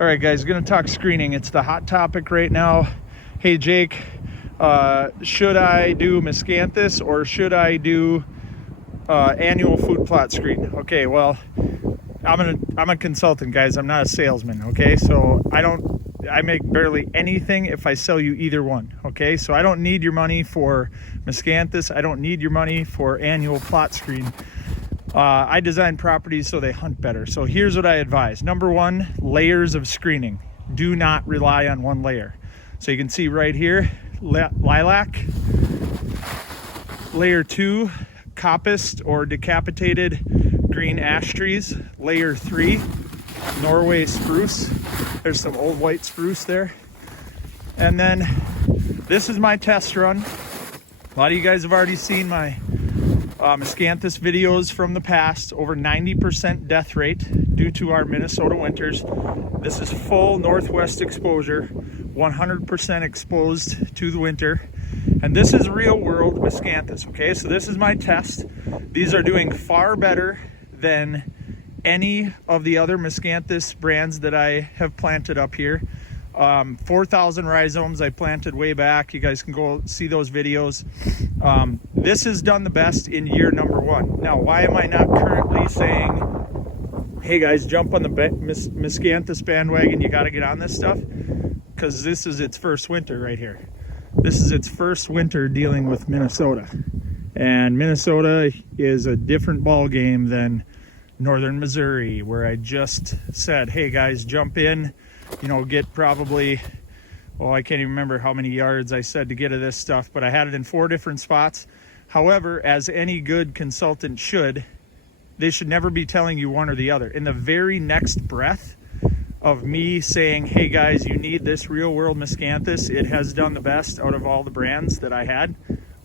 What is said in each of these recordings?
All right, guys, going to talk screening. It's the hot topic right now. Hey, Jake, should I do miscanthus or should I do annual food plot screen? Okay, well, I'm a consultant, guys. I'm not a salesman. Okay, so I make barely anything if I sell you either one. Okay, so I don't need your money for miscanthus. I don't need your money for annual plot screen. I design properties so they hunt better. So here's what I advise. Number one, layers of screening. Do not rely on one layer. So you can see right here, lilac. Layer 2, coppiced or decapitated green ash trees. Layer 3, Norway spruce. There's some old white spruce there. And then this is my test run. A lot of you guys have already seen my miscanthus videos from the past. Over 90% death rate due to our Minnesota winters. This is full northwest exposure, 100% exposed to the winter. And this is real world miscanthus, okay? So this is my test. These are doing far better than any of the other miscanthus brands that I have planted up here. 4,000 rhizomes I planted way back. You guys can go see those videos. This has done the best in year number 1. Now, why am I not currently saying, hey guys, jump on the miscanthus bandwagon, you got to get on this stuff? Because this is its first winter right here. This is its first winter dealing with Minnesota. And Minnesota is a different ball game than northern Missouri, where I just said, hey guys, jump in. You know, get probably, I can't even remember how many yards I said to get to this stuff, but I had it in 4 different spots. However, as any good consultant should, they should never be telling you one or the other. In the very next breath of me saying, hey guys, you need this real world miscanthus, it has done the best out of all the brands that I had,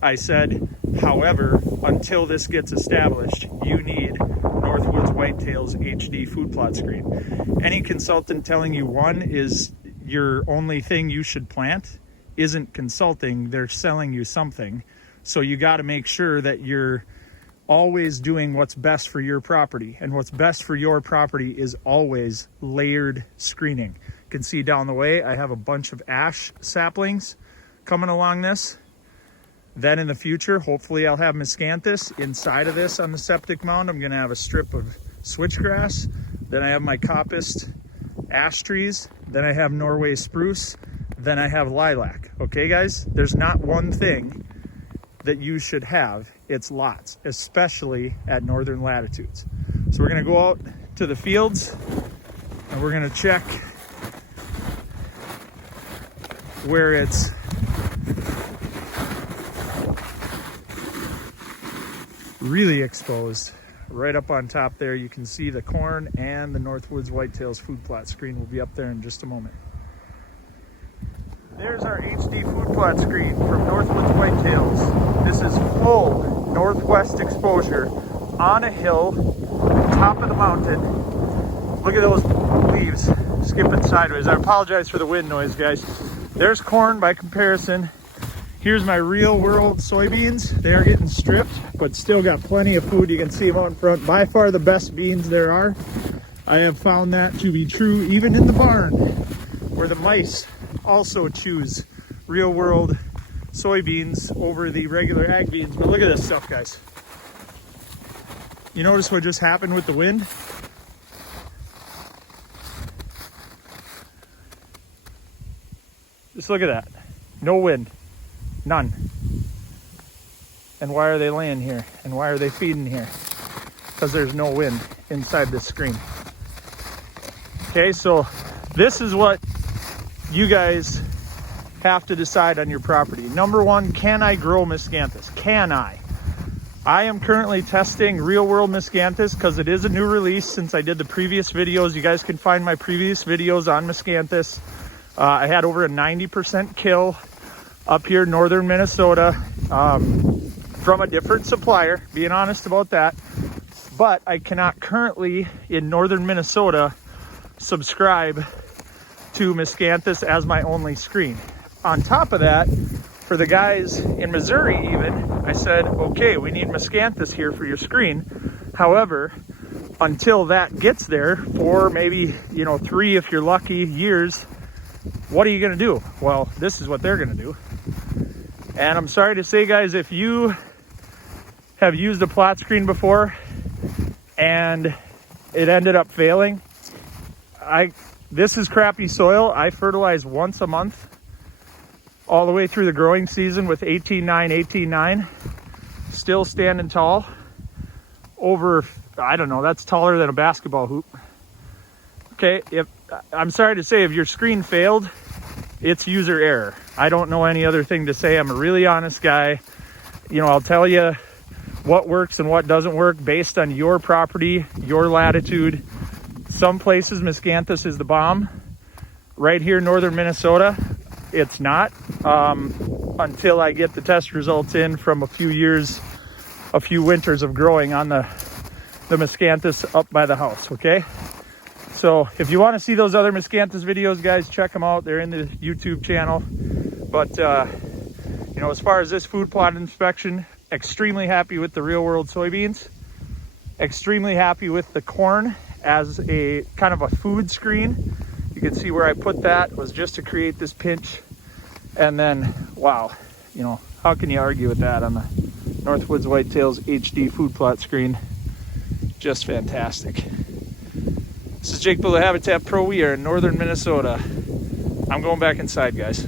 I said, however, until this gets established, you need Northwoods Whitetails HD food plot screen. Any consultant telling you one is your only thing you should plant isn't consulting, they're selling you something. So you got to make sure that you're always doing what's best for your property. And what's best for your property is always layered screening. You can see down the way, I have a bunch of ash saplings coming along this. Then in the future, hopefully I'll have miscanthus. Inside of this on the septic mound, I'm gonna have a strip of switchgrass. Then I have my coppiced ash trees. Then I have Norway spruce. Then I have lilac. Okay guys, there's not one thing that you should have, it's lots, especially at northern latitudes. So we're gonna go out to the fields and we're gonna check where it's really exposed. Right up on top there, you can see the corn and the Northwoods Whitetails food plot screen will be up there in just a moment. There's our HD food plot screen from Northwoods Whitetails. This is full northwest exposure on a hill, top of the mountain. Look at those leaves skipping sideways. I apologize for the wind noise, guys. There's corn by comparison. Here's my real world soybeans. They are getting stripped, but still got plenty of food. You can see them out in front. By far the best beans there are. I have found that to be true even in the barn, where the mice also choose real world soybeans over the regular ag beans. But look at this stuff, guys. You notice what just happened with the wind? Just look at that. No wind. None. And why are they laying here? And why are they feeding here? Because there's no wind inside this screen. Okay, so this is what you guys have to decide on your property. Number one, can I grow miscanthus? Can I? I am currently testing real world miscanthus because it is a new release since I did the previous videos. You guys can find my previous videos on miscanthus. I had over a 90% kill up here in northern Minnesota from a different supplier, being honest about that. But I cannot currently in northern Minnesota subscribe to miscanthus as my only screen. On top of that, for the guys in Missouri even, I said, okay, we need miscanthus here for your screen. However, until that gets there for maybe, you know, 3, if you're lucky, years, what are you going to do? Well, this is what they're going to do. And I'm sorry to say, guys, if you have used a plot screen before and it ended up failing, this is crappy soil. I fertilize once a month all the way through the growing season with 18-9, 18-9, still standing tall over, I don't know, that's taller than a basketball hoop. Okay, I'm sorry to say, if your screen failed, it's user error. I don't know any other thing to say. I'm a really honest guy. You know, I'll tell you what works and what doesn't work based on your property, your latitude. Some places Miscanthus is the bomb. Right here in northern Minnesota, it's not, until I get the test results in from a few winters of growing on the Miscanthus up by the house, okay? So if you want to see those other Miscanthus videos, guys, check them out. They're in the YouTube channel. But, you know, as far as this food plot inspection, extremely happy with the real world soybeans. Extremely happy with the corn as a kind of a food screen. You can see where I put that was just to create this pinch. And then, wow, you know, how can you argue with that on the Northwoods Whitetails HD food plot screen? Just fantastic. This is Jake Bull, the Habitat Pro. We are in northern Minnesota. I'm going back inside, guys.